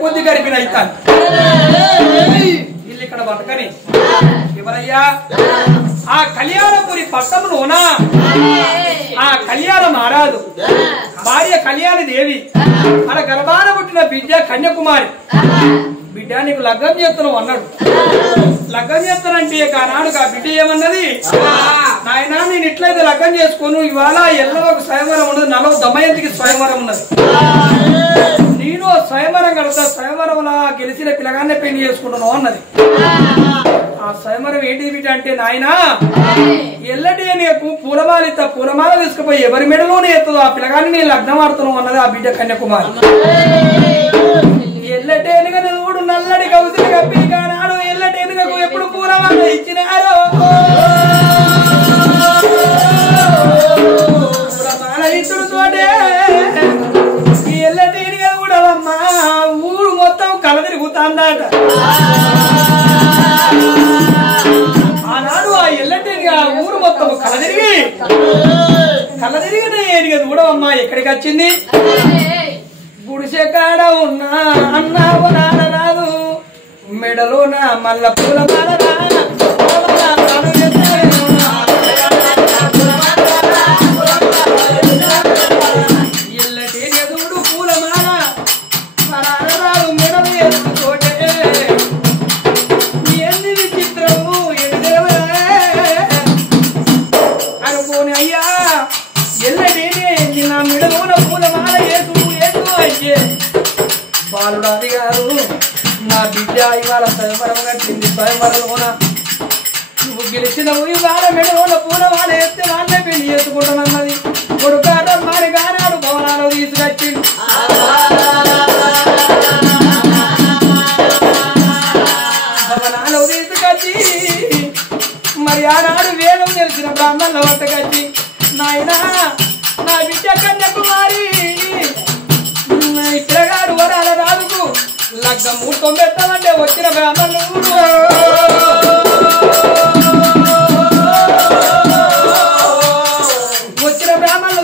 కొద్ది గడిపిన ఇక్కడ బతకని ఎవరయ్యా ఆ కళ్యాణపురి పట్టణంలోనా ఆ కళ్యాణ మహారాజు భార్య కళ్యాణ దేవి అలా గర్భాన పుట్టిన బిడ్డ కన్యాకుమారి బిడ్డ నీకు లగ్గం చేస్తున్నావు అన్నాడు. లగ్గం చేస్తానంటే ఆనాడు ఆ బిడ్డ ఏమన్నది, నాయన నేను ఇట్లయితే లగ్గం చేసుకోను, ఇవాళ ఎల్లవకు స్వయంవరం ఉన్నది, నలవ దమయంతికి స్వయంవరం ఉన్నది, నేను స్వయంవరం కడతా, స్వయంవరంలా గెలిచిన పిల్లగానే పెళ్లి చేసుకుంటున్నావు అన్నది. ఆ స్వయంవరం ఏంటి బిడ్డ అంటే, నాయన ఎల్లటి నీకు పూలమాల పూలమాల తీసుకుపోయి ఎవరి మెడలోనే ఎత్తదో ఆ పిల్లగాని నేను లగ్నం ఆడుతున్నావు అన్నది ఆ బిడ్డ కన్యాకుమారి. ఎల్లటేనుగా నువ్వు నల్లడి కౌసి కప్పి కానాడు ఎల్లటేనుగకు ఎప్పుడు పూలమాల ఇచ్చినారో పూలమాల ఇచ్చుడు తోటే ఈ ఎల్లటేనుగా కూడా అమ్మా ఊరు మొత్తం కల తిరుగుతాందట. ఆనాడు ఆ ఎల్లటేనుగా ఊరు మొత్తం కల తిరిగిన ఏనుగ చూడవమ్మా ఎక్కడికి వచ్చింది, గుడిసె కాడ ఉన్నా అన్నావు నాన్న రాదు మెడలో నా మల్ల పూల మాలరా ఎల్లటి ఎదుడు పూల మాల రాదు మెడలు ఎదుగుతోటే ఎన్ని విచిత్రము ఎదురే అనుకోని అయ్యా ఎల్లటి నా మెడలోన పూల మాల ఏసు అయితే బాలుడాది గారు నా బిడ్డ ఇవాళ స్వయంవరం కట్టింది, స్వయంవరంలోన నువ్వు గెలిచినవు ఇవాళ మెడలోన పూల వాళ్ళ ఎత్తే వాళ్ళే పెళ్లి చేసుకుంటానన్నది. కొడుకాడ మారి గానాడు భవనాలు తీసుకొచ్చిండు. భవనాలు తీసుకొచ్చి మరి ఆనాడు వేదం తెలిసిన బ్రాహ్మణుల వద్దకొచ్చి, నాయన నా బిడ్డ కన్యాకుమారి పిల్లగాడు వరాల రాజుకు లగ్గ ముహూర్తం పెట్టాలంటే వచ్చిన బ్రాహ్మణులు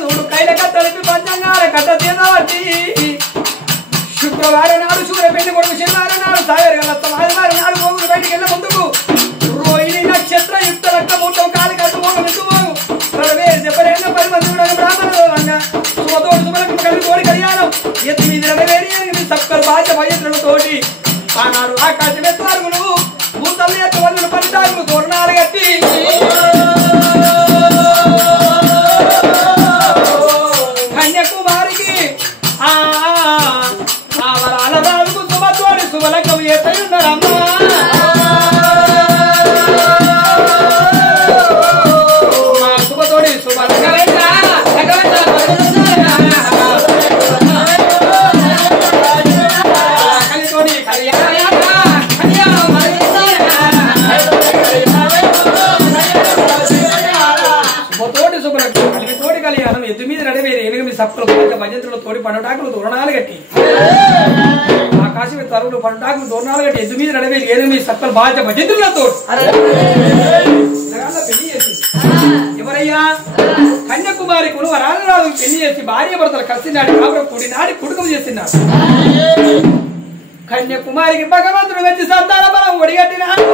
చూడు కైల కట్టలిపి పంచంగాల కట్ట తీరవచ్చి శుక్రవారం నాడు శుక్ర పెళ్లి కొడుకు శనివారం నాడు సాగర్ గలత్తం ఆదివారం నాడు పోగులు బయటికి వెళ్ళే ముందుకు రోహిణి నక్షత్ర యుక్త రక్త ముహూర్తం కాలి కట్టు పోగు మిట్టుపోగు చెప్పలేక 10 మంది చూడగా బ్రాహ్మణులు అన్న సుమతోడు సుమలకు కలిసి కోడి కళ్యాణం ఎత్తి మీద నెరవేరి సక్కలు బాధ్య భయత్రులతోటి ఆనాడు ఆకాశం ఎత్తువారుగులు భూతల్లి ఎత్తువల్లులు పల్లిదారులు తోరణాలు కట్టి కన్యాకుమారికి ఆ వరాల రాజుకు సుమతోడి సుమలకు ఎత్తై ఉన్నారమ్మా. సుమతోడి సుమలకు ఎద్దు మీద నడివేరు ఎనిమిది సప్పులు భజంతులు తోడి పండుటాకులు తోరణాలు కట్టి ఆకాశం తరువులు పండుటాకులు తోరణాలు కట్టి ఎద్దు మీద నడివేరు 8 సప్పులు బాధ్య భజంతులతో పెళ్లి చేసి ఎవరయ్యా కన్యాకుమారికి వరాలరాజు పెళ్లి చేసి భార్య భర్తలు కలిసి నాటి కాపురం కూడి నాటి కుటుంబం చేస్తున్నారు. కన్యాకుమారికి భగవంతుడు వచ్చి సంతాన బలం ఒడిగట్టినాడు.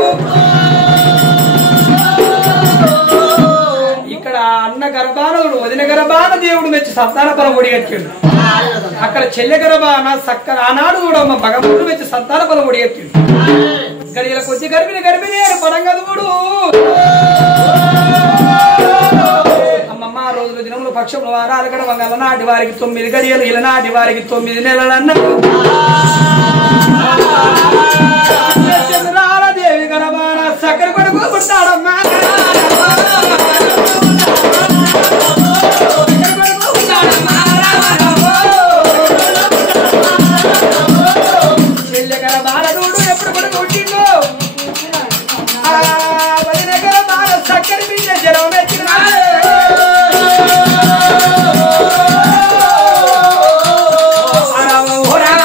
ఇక్కడ అన్న గర్భానుడు వదిన గర్భాన దేవుడు మెచ్చి సంతాన బలం ఒడిగట్టిండు. అక్కడ చెల్లె గర్భాన సక్కర ఆనాడు కూడా మా భగవంతుడు మెచ్చి సంతాన బలం ఒడిగట్టిండు. గడియల కొద్ది గర్భిణి పరంగదుడు అమ్మమ్మ రోజులు దినములు పక్షములు వారాలు గడవంగ అలనాటి వారికి 9 గడియలు ఇలనాటి వారికి 9 నెలలు అన్నట్టు దేవి గర్భాన సక్కర కొడుకు పుట్టాడమ్మా. Ora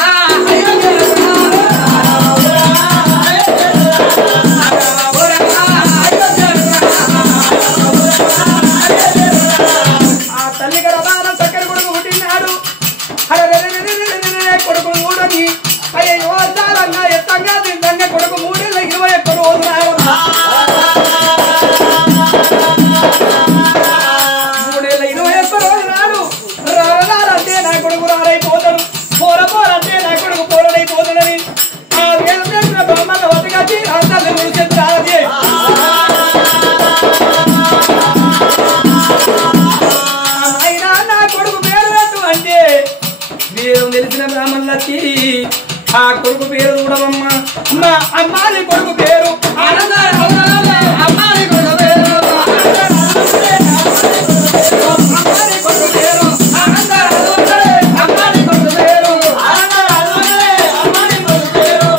అయ్యో చాలన్నా ఎత్తంగా తింతంగా కొడుకు 3 ఏళ్ళ 21 రోజులు 3 ఏళ్ళ 21 రోజులు నాడు రాలంటే నా కొడుకు రారైపోతాడు పోరంటే నా కొడుకు పోరడైపోతాడని ఆ వేలు చేసిన బ్రహ్మన్న వద్దకొచ్చి అంతలు ముడిచెత్తు రాలది అయినా నా కొడుకు పేరు పెట్టు అంటే వీరు తెలిసిన బ్రాహ్మణులకి ఆ కొడుకు పేరు చూడమమ్మ మా అమ్మాయి కొడుకు పేరు ఆనంద అమ్మాయి కొడుకు పేరు అమ్మాయి కొడుకు పేరు ఆనంద అమ్మాయి కొడుకు పేరు అమ్మాయి కొడుకు పేరు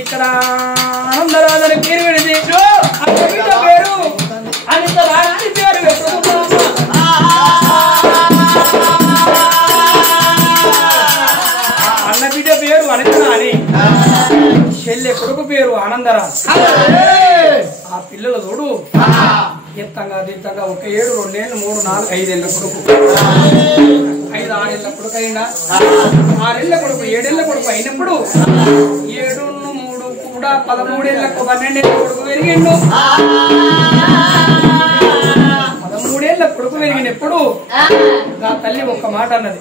ఇక్కడ ఆనందరాజని పేరు విడిది అన్న బిడ్డ పేరు అనిత రాణి పేరు అన్న బిడ్డ పేరు అనిత రాణి చెల్లె కొడుకు పేరు ఆనందరాజు ఆ పిల్లలు చూడు ఎత్తంగా దిత్తంగా 1 ఏడు 2 ఏళ్ళు 3 4 5 ఏళ్ళ కొడుకు 5 6 ఏళ్ళ కొడుకు అయినా 6 ఏళ్ళ కొడుకు 7 ఏళ్ళ కొడుకు అయినప్పుడు 7 3 కూడా 13 ఏళ్ళకు 12 ఏళ్ళ కొడుకు పెరిగిండు 13 ఏళ్ళ కొడుకు పెరిగినప్పుడు నా తల్లి ఒక్క మాట అన్నది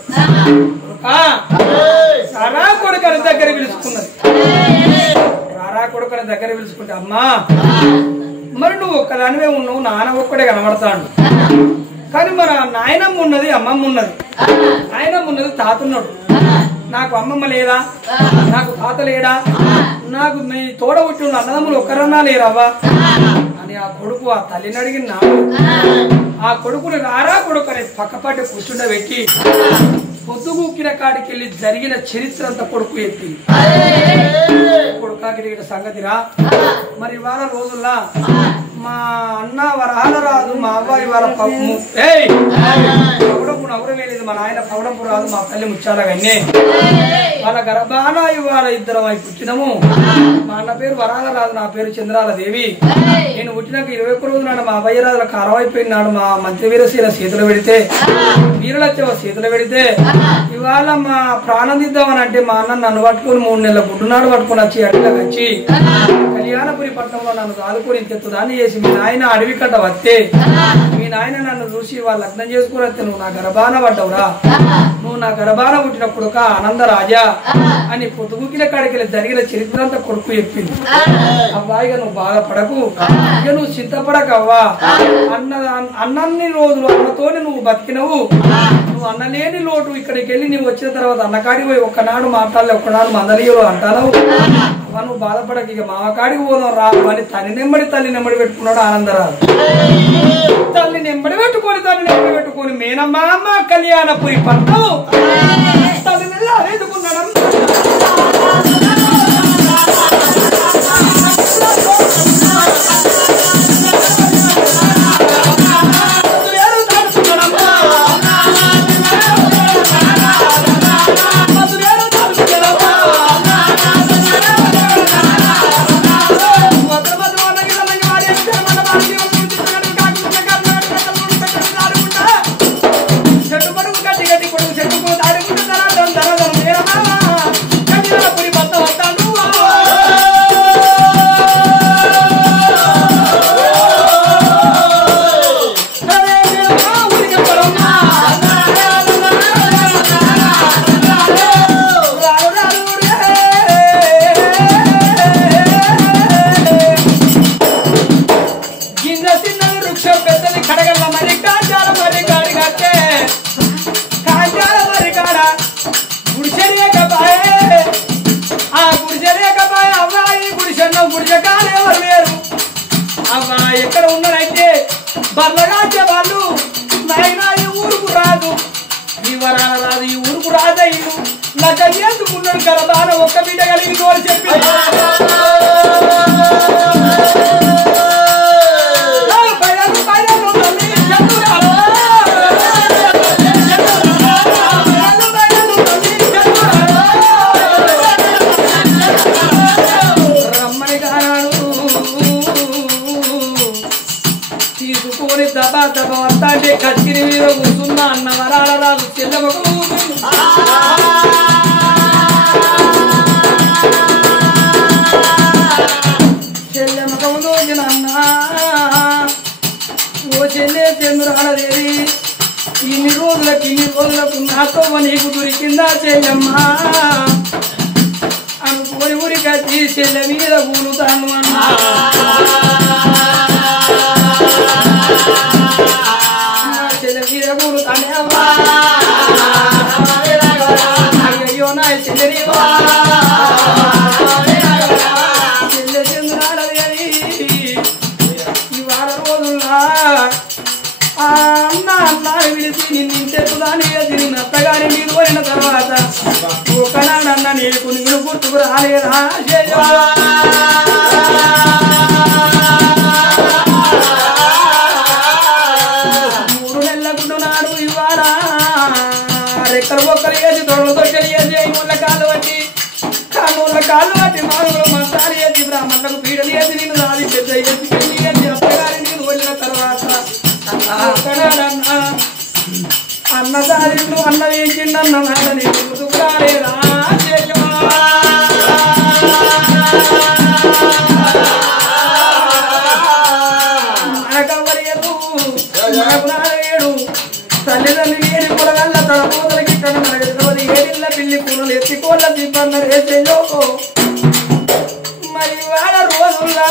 రారా కొడుకని దగ్గర పిలుచుకున్నది రారా కొడుకని దగ్గర పిలుచుకుంటే అమ్మా మరి నువ్వు ఒక్కదానివే ఉన్నావు నాన్న ఒక్కడే కనబడతాడు కానీ మరి నాయనమ్మ ఉన్నది అమ్మమ్మ ఉన్నది నాయనమ్మ ఉన్నది తాతున్నాడు నాకు అమ్మమ్మ లేదా నాకు తాత లేడా నాకు నీ తోడ పుట్టిన అన్నదమ్ములు ఒక్కరన్నా లేరవ్వా అని ఆ కొడుకు ఆ తల్లిని అడిగినాడు ఆ కొడుకుని రారా కొడుకు అని పక్కపాటి కూర్చుండబెట్టి పొద్దుగూకిన కాడికి వెళ్ళి జరిగిన చరిత్ర అంతా కొడుకు ఎత్తి కొడుకాకి సంగతిరా మరి ఇవాళ రోజుల్లా మా అన్న వరహాల రాదు మా అబ్బాయి వాళ్ళ పౌడంపు నవరమే లేదు మా నాయన పౌడంపు రాదు మా తల్లి ముచ్చాల గన్నే వాళ్ళ గర్భాన ఇవాళ 2 అయి పుట్టినము మా అన్న పేరు వరహాల రాదు నా పేరు చంద్రాల దేవి నేను పుట్టినాక 21 రోజులు నాడు మా అబ్బాయి రాజుల కారం అయిపోయినాడు మా మంత్రి వీరశీల చేతులు పెడితే వీరులచ్చవ చేతులు పెడితే ఇవాళ మా ప్రాణం దిద్దామని అంటే మా అన్న నన్ను పట్టుకుని 3 నెలల గుడ్డునాడు పట్టుకుని వచ్చి అడిగికి వచ్చి కళ్యాణపురి పట్టణంలో నన్ను ఆదుకొని తెత్తుదాన్ని చేసి మీ నాయన అడవి కట్ట వస్తే మీ నాయన నన్ను చూసి వాళ్ళు లగ్నం చేసుకుని వస్తే నువ్వు నా గర్భాన పడ్డవురా నువ్వు నా గర్భాన పుట్టినప్పుడు ఆనందరాజా అని పొద్దుగుకిన కాడికి జరిగిన చరిత్ర అంతా కొడుకు చెప్పింది అబ్బాయిగా నువ్వు బాధపడకు ఇక నువ్వు చింతపడకవ్వా అన్నన్ని రోజులు అన్నతోనే నువ్వు బతికినవు నువ్వు అన్నలేని లోటు ఇక్కడికి వెళ్ళి నువ్వు వచ్చిన తర్వాత అన్నకాడికి పోయి ఒక్కనాడు మాట్లాడలే ఒక్కనాడు మందలియలో అంటాను నువ్వు బాధపడక ఇక మామకాడికి పోదాం రా అని తల్లి నెమ్మడి పెట్టుకున్నాడు ఆనందరాజు తల్లి నెమ్మడి పెట్టుకొని మేనమ్మ కళ్యాణపురి పట్టం తల్లి నెల ఎదుకున్నాడు ఎక్కడ ఉన్నారైతే బర్లగాచే వాళ్ళు నాయనా ఈ ఊరుకు రాదు ఈ వరాల రాదు ఈ ఊరుకు రాదయ్యు నా కళ్యాణుకున్నాడు గర్భాన ఒక్క బిడ్డ కలిగి కోరి చెప్పి దబావంతాంటే కచ్చిరి మీద కూర్చున్న అన్న వరాల రాజు చెల్లెమకు ఇన్ని రోజులకు నాతో నీకు దొరికిందా చెల్లెమ్మా అనుకోని ఊరికచ్చి చెల్లె మీద కూలుతాను అన్నా చెల్లె మీద కూలుతానే అమ్మా అయ్యో నా చెల్లెని చెల్లె చంద్రాడదేవి ఇవాళ రోజుల్లా అన్న అన్న విడిచి నిన్నెత్తుదాని నిన్న అత్తగారి నీరు పోయిన తర్వాత ఒకనాడన్న నీకు నేను గుర్తుకు రాలేదా 3 నెలల గుడ్డు నాడు ఇవాళ రెక్కలు బొక్కలు వేసి దొరలు దొక్కలు వేసి 5 కాళ్ళు పట్టి మామూలు మసాలు వేసి బ్రాహ్మణులకు పీడలు వేసి నేను రాది పెద్ద వేసి పెళ్లి వేసి అత్తగారి నీరు వెళ్ళిన తర్వాత అన్నదారిను అన్న వేసిండన్న మాట నీకు గుర్తుకు రాలేదా మనకవ్వలేదు మనకు నాలేడు తల్లిదండ్రి ఏడి పొలగల్ల తడపోతలకి ఇక్కడ మనకు తెలియదు ఏడిళ్ళ పిల్లి కూరలు ఎత్తికోళ్ళ దిబ్బన్నరు వేసేలో మరి వాళ్ళ రోజుల్లా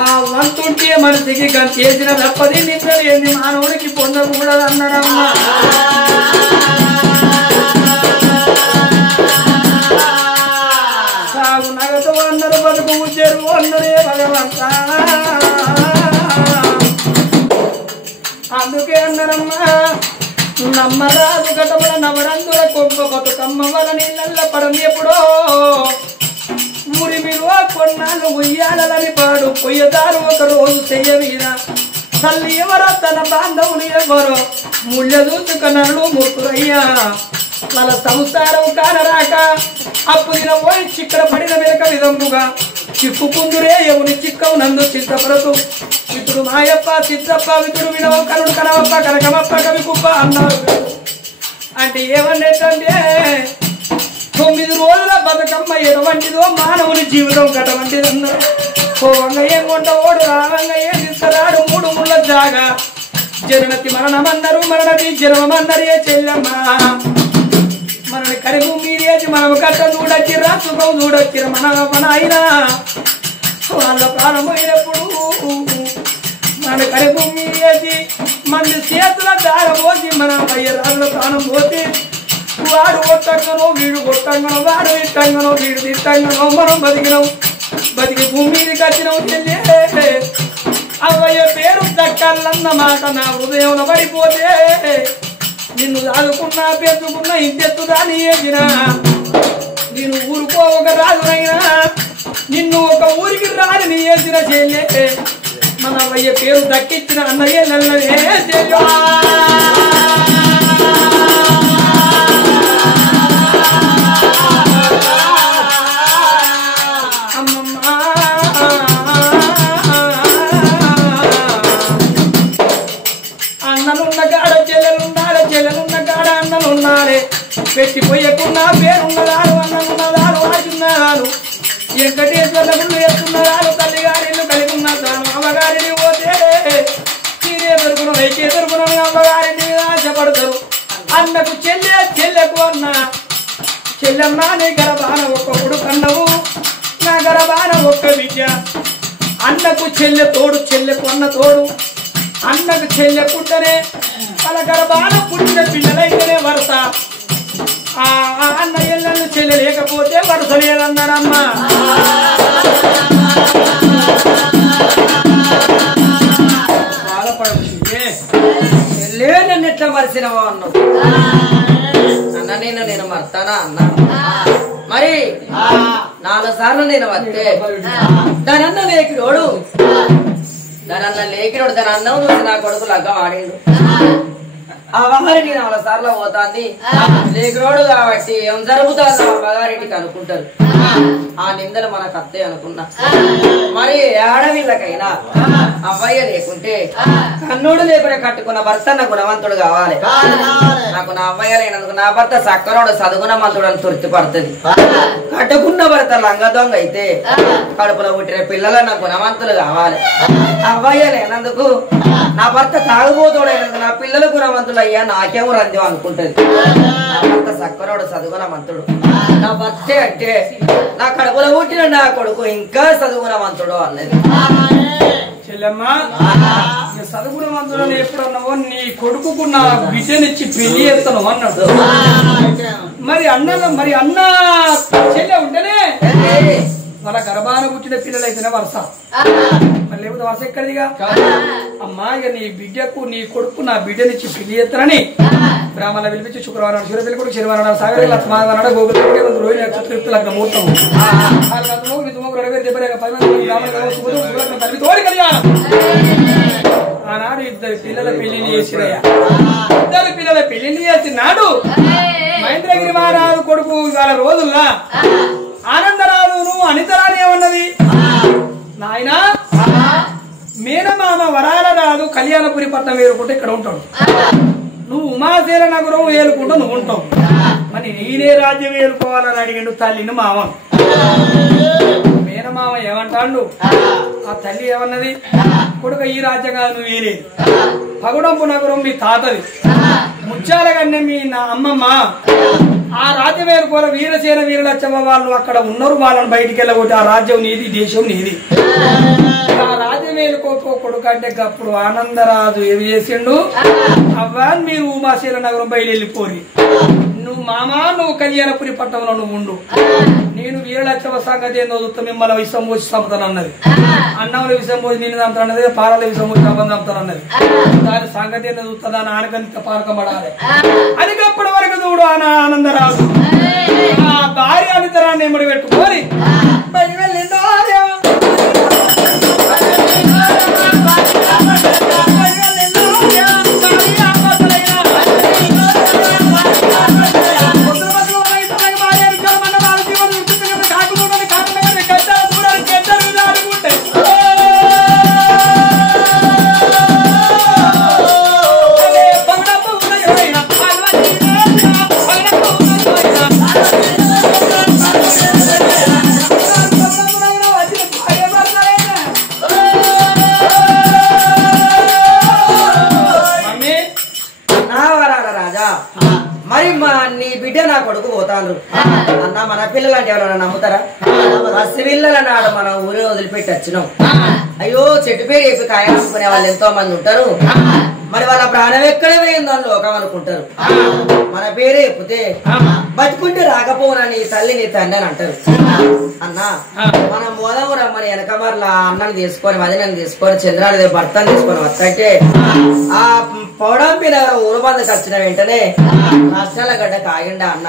ఆ వంతుంటే మనసుకి చేసిన తప్పది నిద్ర లేని మానవుడికి పొందకూడదు అన్నాడమ్మా సాగు నగతో అన్నారు బతుకు చెరువు అన్నరే భగవంత అందుకే అన్నారమ్మా నమ్మరాజు గటముల నవరందుల కొంప బతుకమ్మ వల నీళ్ళ పడని ఎప్పుడో ఊరి మీరు కొన్నాళ్ళు ఉయ్యాలని పాడు పొయ్యదారు ఒక రోజు చెయ్య మీద తల్లి ఎవరో తన బాంధవులు ఎవరో ముళ్ళ దూచుకున్నాడు ముక్కురయ్యా వాళ్ళ సంసారం కానరాక అప్పు దిన పోయి చిక్కడ పడిన వెనక విధముగా చిక్కుకుందురే ఎవని చిక్కవు నందు చిత్తపరతు వితుడు మాయప్ప చిత్తప్ప వితుడు వినవ కరుడు కనవప్ప కనకమప్ప కవి కుప్ప అన్నారు అంటే ఏమన్నేటంటే 9 రోజుల బతుకమ్మ ఎటువంటిదో మానవుని జీవితం కటువంటిదన్నారు పోవంగా ఏం కొంట ఓడు రావంగా ఏం తీసుకురాడు 3 ముళ్ళ జాగా జననతి మరణమన్నారు మరణతి జన్మమన్నరే చెల్లెమ్మ మనని కరిగు మీరేసి మనం కట్ట చూడచ్చిరా సుఖం చూడచ్చిర మన అయినా వాళ్ళ ప్రాణమైనప్పుడు మన కరిగు మీరేసి మంది చేతుల దార పోసి మన అయ్య రాళ్ళ ప్రాణం పోతే వాడు కొట్టంగనో వీడు కొట్టంగనో వాడు ఇట్టంగనో వీడు తిట్టంగనో మనం బతికి భూమి మీదకి వచ్చినాం చెల్లే అవ్వయ్య పేరు దక్కాలన్న మాట నా హృదయంలో పడిపోతే నిన్ను దాదుకున్నా పెట్టుకున్నా ఇంతెత్తుదాని వేసిన నేను ఊరుకోక రాజునైనా నిన్ను ఒక ఊరికి రాని వేసిన చెల్లే మన అవ్వయ్య పేరు దక్కించిన అన్నయ్య నల్లవే చెల్లె పెట్టిపోయకున్నా పేరున్నదారు అన్నమున్నదారు ఆచున్నదారు వెంకటేశ్వర గుళ్ళు ఎత్తున్నదారు తల్లిగారిని కలిగి ఉన్నదాను అమ్మగారిని పోతే తీరే దొరుకును వైకే దొరుకును అమ్మగారిని ఆశపడతారు అన్నకు చెల్లెకు అన్న చెల్లెమ్మ నీ గర్భాన ఒక్కొక్కడు కన్నవు నా గర్భాన ఒక్క విద్య అన్నకు చెల్లె తోడు చెల్లెకు అన్న తోడు అన్నకు చెల్లెకుంటనే వాళ్ళ గర్భాన పుట్టిన పిల్లలైతేనే వరస అన్న ఎల్లను చెల్లె లేకపోతే వరుస లేదన్నాడమ్మా నన్ను ఎట్లా మరిసినవా అన్నావు అన్న నేను మర్తానా అన్నా మరి 4 సార్లు నేను వస్తే దానన్న లేకినోడు దాని అన్నం చూసి నా కొడుకు లగ్గం ఆడిండు ఆ వారి నేను 4 సార్లు పోతాంది లేకినోడు కాబట్టి ఏం జరుగుతుందో మగారింటికి అనుకుంటారు ఆ నిందలు మనకు అత్తే అనుకున్నా. మరి ఆడవిళ్ళకైనా అవ్వయ్య లేకుంటే కన్నుడు లేకుండా కట్టుకున్న భర్త నా గుణవంతుడు కావాలి. నాకు నా అవ్వయ్య లేనందుకు నా భర్త సక్కనోడు సదుగుణవంతుడు అని తృప్తిపడుతుంది. కట్టుకున్న భర్త లంగ దొంగ అయితే కడుపులో పుట్టిన పిల్లలు నా గుణవంతులు కావాలి. అవ్వయ్య లేనందుకు నా భర్త తాగుబోతుడైనందుకు నా పిల్లలు గుణవంతులు అయ్యా నాకేమో రంధ్యం అనుకుంటది. నా భర్త సక్కనోడు సదుగుణవంతుడు. నా భర్తే అంటే నా కడుపులో పుట్టిన నా కొడుకు ఇంకా సదుగుణవంతుడు అన్నది. చెల్లెమ్మా సదుగుణవంతుడు ఎప్పుడు అన్నావో నీ కొడుకు నా బిడ్డనిచ్చి పెళ్లి చేస్తాను అన్నాడు. మరి అన్న చెల్లె ఉంటేనే వాళ్ళ గర్భాన పుట్టిన పిల్లలు అయితేనే వరుస. మరి లేకపోతే వరుస ఎక్కడిదిగా. అమ్మా ఇక నీ బిడ్డకు నీ కొడుకు నా బిడ్డనిచ్చి పెళ్లి చేస్తానని బ్రాహ్మణ పిలిపించి శుక్రవారం శివపల్లి కొడుకు శనివారం సాగర లక్ష్మణ గోగులు రోజు నక్షత్ర లగ్న ముహూర్తం ఆనాడు ఇద్దరు పిల్లల పెళ్లిని చేసిరయ్యా. ఇద్దరు పిల్లల పెళ్లిని చేసినాడు మహేంద్రగిరి మహారాజు కొడుకు ఇవాళ రోజుల్లా ఆనందరాజును అనితరాని ఏమన్నది, నాయన మేనమామ వరాల రాదు కళ్యాణపురి పట్నం ఏరుకుంటే ఇక్కడ ఉంటాడు, నువ్వు ఉమాశీల నగరం ఏలుకుంటూ నువ్వు ఉంటావు, మరి నేనే రాజ్యం ఏలుకోవాలని అడిగిండు తల్లిని మామను. మేనమామ ఏమంటాడు, ఆ తల్లి ఏమన్నది, కొడుక ఈ రాజ్యం కాదు నువ్వు ఏలేదు, పగుడంపు నగరం మీ తాతది, ముత్యాల కన్నే మీ నా అమ్మమ్మ, ఆ రాజ్యం ఏరుకోవాలి వీరసేన వీరలచ్చమ్మ వాళ్ళు అక్కడ ఉన్నారు, వాళ్ళని బయటికి వెళ్ళగొట్టి ఆ రాజ్యం నీది దేశం నీది, ఆ రాజ్యం ఏలుకోకో కొడుకు అంటే అప్పుడు ఆనందరాజు ఏమి చేసిండు, అవ్వా మీరు ఉమాశీల నగరం బయలుపోరి, నువ్వు మామా నువ్వు కళ్యాణపురి పట్టణంలో నువ్వు ఉండు, నేను వీరలచ్చమ్మ సంగతి ఏందో చూస్తా మిమ్మల్ని విషం పోసి చంపుతాను అన్నది, అన్నంలో విషం పోసి నేను చంపుతాను అన్నది, పాలలో విషం పోసి చంపుతాను అన్నది, దాని సంగతి ఏందో చూస్తా దాని ఆనకంత పానకం పడాలి అది. అప్పటి వరకు చూడు ఆనందరాజు ఆ భార్య అనితరాన్ని ఎమ్మడి పెట్టుకోని అన్న మన పిల్లలు అంటే ఎవరైనా నమ్ముతారా, మస్తు పిల్లలు ఆడ మన ఊరిని వదిలిపెట్టి వచ్చినాం, అయ్యో చెట్టు పేరు చెప్పి కాయ అనుకునే వాళ్ళు ఎంతో మంది ఉంటారు, మరి వాళ్ళ ప్రాణం ఎక్కడ పోయిందో అని లోకం అనుకుంటారు, మన పేరే చెప్తే బతుకుంటే రాకపోనని తల్లి నీ తండ్రి అని అంటారు. అన్నా మనం మోదము రమ్మని వెనకమర్ల అన్నని తీసుకొని వదినని తీసుకొని చంద్రాడి భర్తను తీసుకొని వస్తే ఆ పౌడంపిన ఊరు బంధకు వచ్చిన వెంటనే నష్టాల గడ్డ కాగిండా అన్న,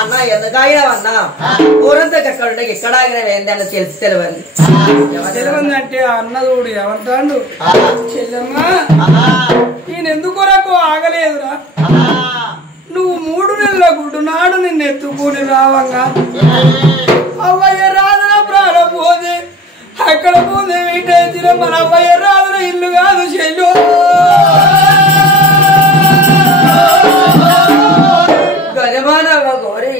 అన్న ఎందుకు ఆగినావన్నా ఊరంతా ఎక్కడ ఉంటే ఇక్కడ ఆగినవి ఏంది అని తెలిసి తెలియదు అంటే అన్నదోడు ఏమంటాడు, చెల్లెమ్మా నేను ఎందుకొరకు ఆగలేదురా, నువ్వు 3 నెలల గుడ్డు నాడు నిన్ను ఎత్తుకుని రావంగా అవ్వయ్య రాదున ప్రాణం పోతే అక్కడ పోతే వీటైతే మన అవ్వయ్య రాదున ఇల్లు కాదు చెల్లు, గజమానవ గోరి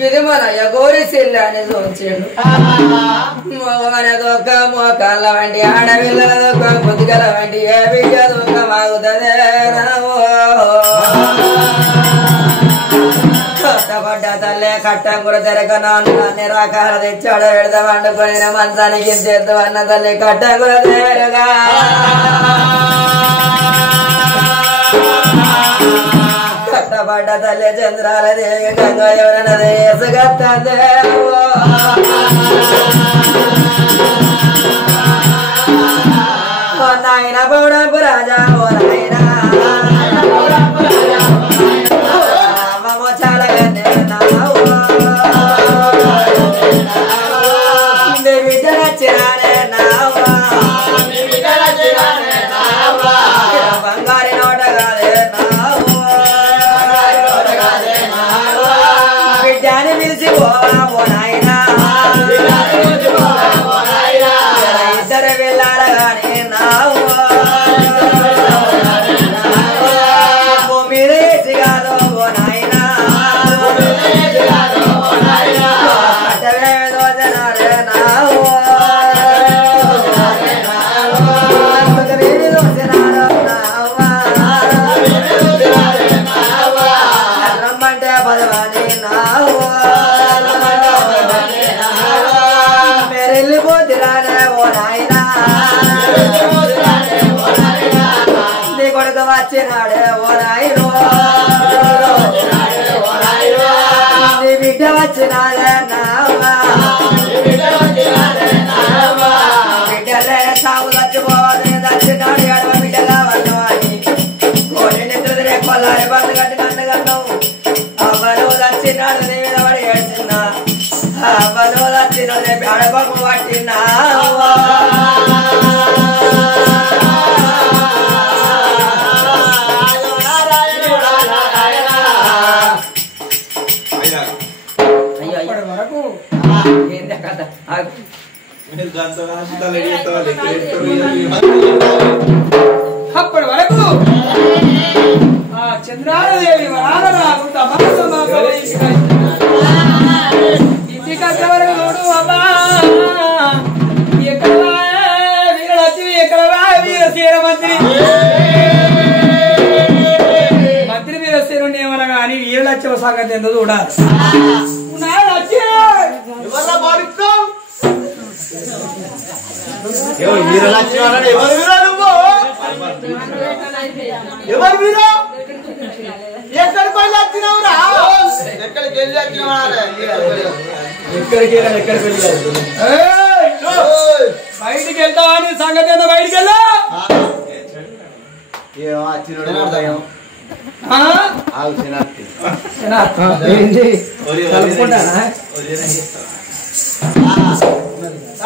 గిరిమనయ్య గోరి చెల్లి అని చూచాడు, మగమనదొక్క మోకాళ్ళ వంటి ఆడపిల్లలదొక్క ముద్దుగల వంటి ఏ బిడ్డదొక్క మాగుతుందే కష్టపడ్డ తల్లే కట్టం కూడా తెరకనాన్ని రకాల తెచ్చాడు పెడతా వండుకొని మంచానికి చేద్దాం అన్న తల్లి కట్టం కూడా తెరగా కట్టపడ్డ తల్లి చంద్రాల దేవి గంగ ఎవరన దేశగత్తందే నాయన పౌడపు రాజా ఓ నాయన చాలా బిడ్డ నచ్చినానే నావా బంగారి నోట కాదే నావా బిడ్డని పిలిచి పోవా వచ్చినాడే ఓ రాయుడు నీ బిడ్డ వచ్చినాడే నావా బిడ్డలే సాగు చచ్చిపోవాలి చచ్చినాడు ఎడవ బిడ్డగా వన్నవాడి కోడి నిద్రదిరే కొల్లారి బంధు కట్టి కండగన్నావు అవ్వను వచ్చినాడు నీ మీద పడి ఏడ్చిన్నా అవ్వను వచ్చినాడు రేపు అడపకు పట్టినావా అప్పటి వరకు ఆ చంద్రాదేవి ఇంటికి వరకు చూడు అమ్మా ఎక్కడ వీరలచ్చి ఎక్కడ వీరసేన మంత్రి వీరసేనుని ఏమన్నా కానీ వీరలచ్చవ సంగతి ఎందుకు చూడాలి ఎవరు మీరు ఎక్కడికి వెళ్ళి వచ్చినావురా ఎక్కడికి వెళ్ళి బయటికి వెళ్తావా అని సంగతి ఏదో బయటికి వెళ్ళా ఏమో వచ్చినోడు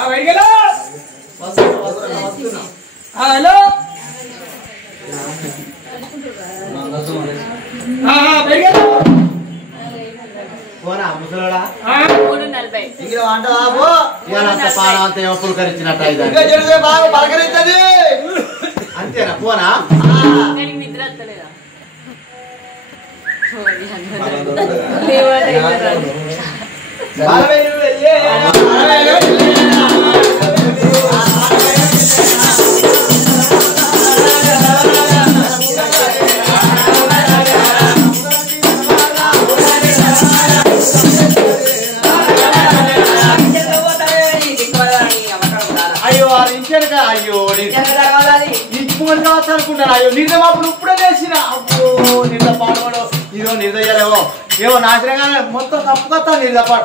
బయటికి వెళ్ళా హలో పోనా ముసలోడా ఇంకే వంట బాబు పానంతా ఏమో పులకరించినట్టు ఇంకా చెడితే బాగా పలకరించది అంతేనా పోనా అయ్యో వారు ఇంకెనక అయ్యో అనుకుంటాను అయ్యో నిన్న అప్పుడు ఇప్పుడే లేచిన అబ్బో నిన్న పాడవాడు ఇదో నిర్దయ్యాలేవో ఏవో నాశనంగా మొత్తం తప్పు కత్తా నిర్దపాడు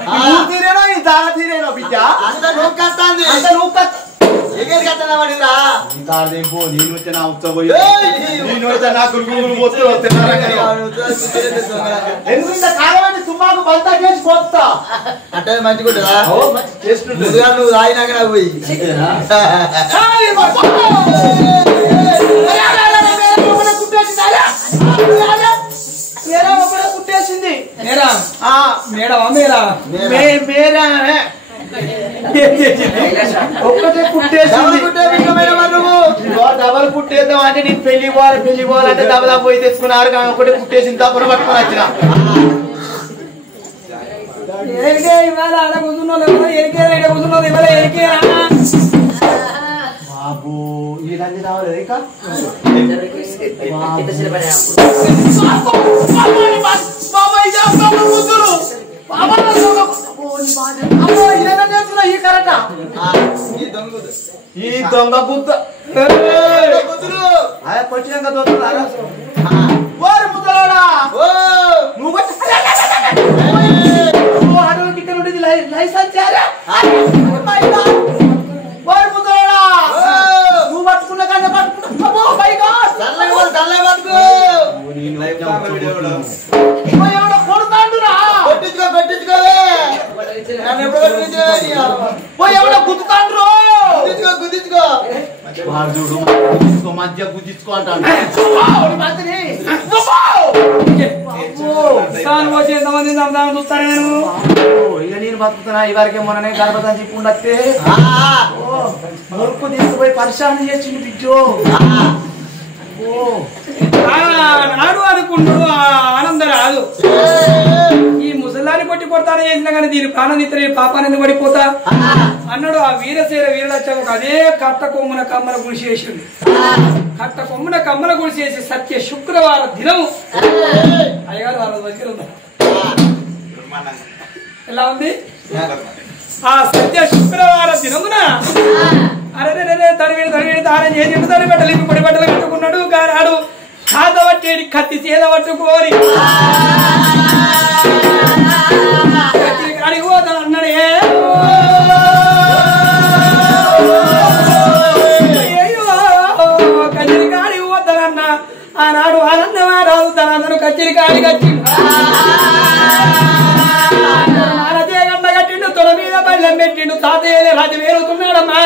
తీరేనో ఈ తాగ తీరేనో బిడ్డ అంత నువ్వు కత్తాంది అంత నువ్వు కత్త నేను వచ్చే నా ఉత్సవం నేను వచ్చే నా గురుగులు పోతూ ఎందుకంటే కాలమంటే తుమ్మాకు బంతా చేసి పోతా అంటే మంచిగుంటుందా చేస్తుంటుంది నువ్వు రాయినాక నాకు పోయి కుట్టేసింది మేరా మేడమా మేరా మేరా ఒక్కటే కుట్టేసింది డబల్ కుట్టేద్దాం అంటే నీకు పెళ్లి పోవాలంటే డబల్ పోయి తెచ్చుకున్నారు కానీ ఒకటే కుట్టేసింది తప్పన పట్టుకొని వచ్చిన బాబు ఇలాంటి రావాలి ఇంకా ఈ కరెక్టా ఈ దొంగ గుద్ద పట్టినాక దొరుకుతారా నువ్వు అడవికి ఇక్కడ ఉండేది లైసెన్స్ నువ్వు పట్టుకున్న కంటే పట్టుకున్నా కొడుతాండురా గుద్దుతాండ్రు గుద్దించుకో మధ్య గుద్దించుకో అంటాను ఎంతమంది చూస్తాను నేను ఇక నేను బతుకుతున్నా ఇవరకే మొన్ననే గర్భతం చెప్పుకుంటే మురుకు తీసుకుపోయి పరిశాన్ చేసిండు బిజ్జు నాడు అనుకుంటుడు ఆనందం రాదు ఈ ముసలాన్ని కొట్టి కొడతానే చేసినా కానీ దీని ప్రాణం ఇతర పాపాన్ని పడిపోతా అన్నాడు ఆ వీరసేన వీరలచ్చకు అదే కట్ట కొమ్మున కమ్మల గుడిసి వేసిండు కట్ట కొమ్మున కమ్మల గుడిసి వేసి సత్య శుక్రవారం దినం అయ్యగారు వాళ్ళ దగ్గర ఉన్నారు ఎలా ఉంది ఆ సత్య శుక్రవారం దినమున అరే తడివేడి దానం చేసి తడి బట్టలు పొడి బట్టలు కట్టుకున్నాడు గారాడు కాదవట్టేడి కత్తి చేద పట్టుకోని కాడికి పోతాను అన్నాడే. కచ్చిరి కాడికి పోతానన్న ఆనాడు ఆనందమా రాదు తనందరూ కచ్చిరి కాడి కచ్చి గంట కట్టిండు తొడ మీద బల్లెం పెట్టిండు తాతయ్యలే రాజు వేరుతున్నాడమ్మా.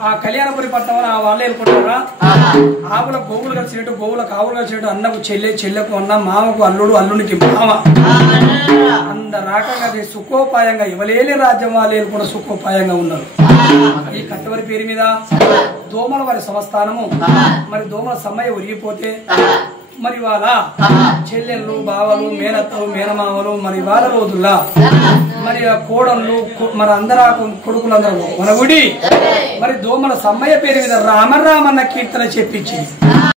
ఆ కళ్యాణపురి పట్టణం ఆ వాళ్ళే వెళ్ళుకుంటారా ఆవుల గోవులు కలిసినట్టు గోవులకు ఆవులు కలిసినట్టు అన్నకు చెల్లెకు అన్న మామకు అల్లుడు అల్లునికి మామ అంద రకంగా సుఖోపాయంగా ఇవ్వలేని రాజ్యం వాళ్ళు వెళ్ళుకుంటూ సుఖోపాయంగా ఉన్నారు. ఈ కట్టవరి పేరు మీద దోమల వారి సంస్థానము మరి దోమల సమ్మయ్య ఉరిగిపోతే మరి వాళ్ళ చెల్లెళ్ళు బావలు మేనత్తలు మేనమామలు మరి వాళ్ళ రోజుల్లా మరి కోడళ్ళు మరి అందరూ కొడుకులందరూ మనగుడి మరి దోమల సమ్మయ్య పేరు మీద రామరామన్న కీర్తన చెప్పించి